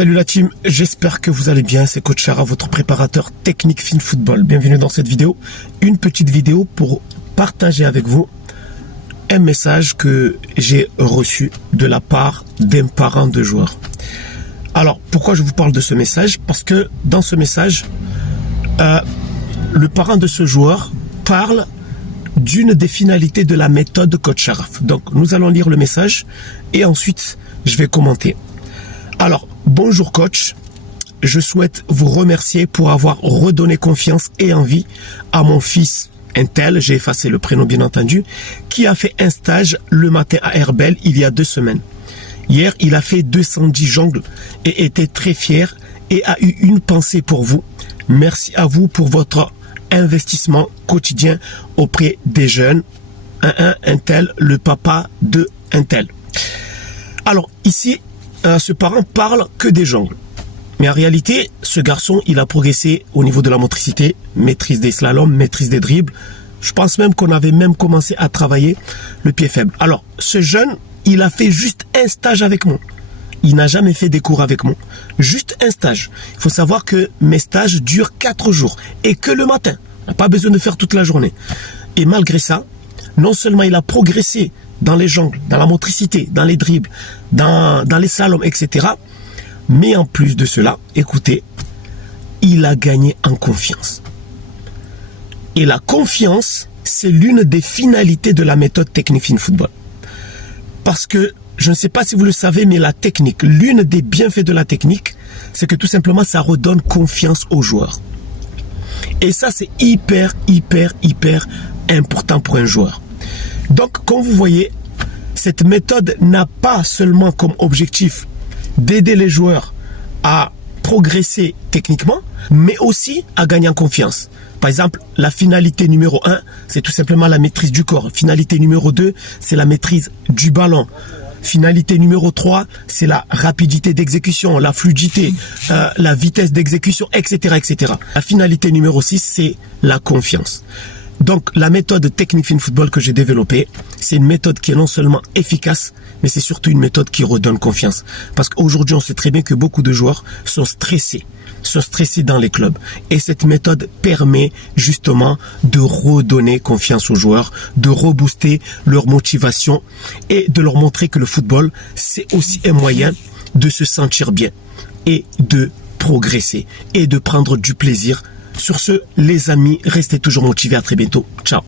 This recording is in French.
Salut la team, j'espère que vous allez bien, c'est Coach Chara, votre préparateur technique Fine Football. Bienvenue dans cette vidéo, une petite vidéo pour partager avec vous un message que j'ai reçu de la part d'un parent de joueur. Alors, pourquoi je vous parle de ce message? Parce que dans ce message, le parent de ce joueur parle d'une des finalités de la méthode Coach Chara. Donc, nous allons lire le message et ensuite, je vais commenter. Alors, bonjour coach, je souhaite vous remercier pour avoir redonné confiance et envie à mon fils Intel, j'ai effacé le prénom bien entendu, qui a fait un stage le matin à Herbel il y a 2 semaines. Hier, il a fait 210 jongles et était très fier et a eu une pensée pour vous. Merci à vous pour votre investissement quotidien auprès des jeunes. Intel, le papa de Intel. Alors ici, ce parent parle que des jongles. Mais en réalité, ce garçon, il a progressé au niveau de la motricité, maîtrise des slaloms, maîtrise des dribbles. Je pense même qu'on avait même commencé à travailler le pied faible. Alors, ce jeune, il a fait juste un stage avec moi. Il n'a jamais fait des cours avec moi. Juste un stage. Il faut savoir que mes stages durent 4 jours et que le matin. On n'a pas besoin de faire toute la journée. Et malgré ça, non seulement il a progressé dans les jongles, dans la motricité, dans les dribbles, dans les slaloms, etc. Mais en plus de cela, écoutez, il a gagné en confiance. Et la confiance, c'est l'une des finalités de la méthode technique Fine Football. Parce que, je ne sais pas si vous le savez, mais la technique, l'une des bienfaits de la technique, c'est que tout simplement, ça redonne confiance aux joueurs. Et ça, c'est hyper important pour un joueur. Donc, comme vous voyez, cette méthode n'a pas seulement comme objectif d'aider les joueurs à progresser techniquement, mais aussi à gagner en confiance. Par exemple, la finalité numéro 1, c'est tout simplement la maîtrise du corps. Finalité numéro 2, c'est la maîtrise du ballon. Finalité numéro 3, c'est la rapidité d'exécution, la fluidité, la vitesse d'exécution, etc. La finalité numéro 6, c'est la confiance. Donc, la méthode technique Fine Football que j'ai développée, c'est une méthode qui est non seulement efficace, mais c'est surtout une méthode qui redonne confiance. Parce qu'aujourd'hui, on sait très bien que beaucoup de joueurs sont stressés dans les clubs. Et cette méthode permet justement de redonner confiance aux joueurs, de rebooster leur motivation et de leur montrer que le football, c'est aussi un moyen de se sentir bien et de progresser et de prendre du plaisir. Sur ce, les amis, restez toujours motivés. À très bientôt. Ciao.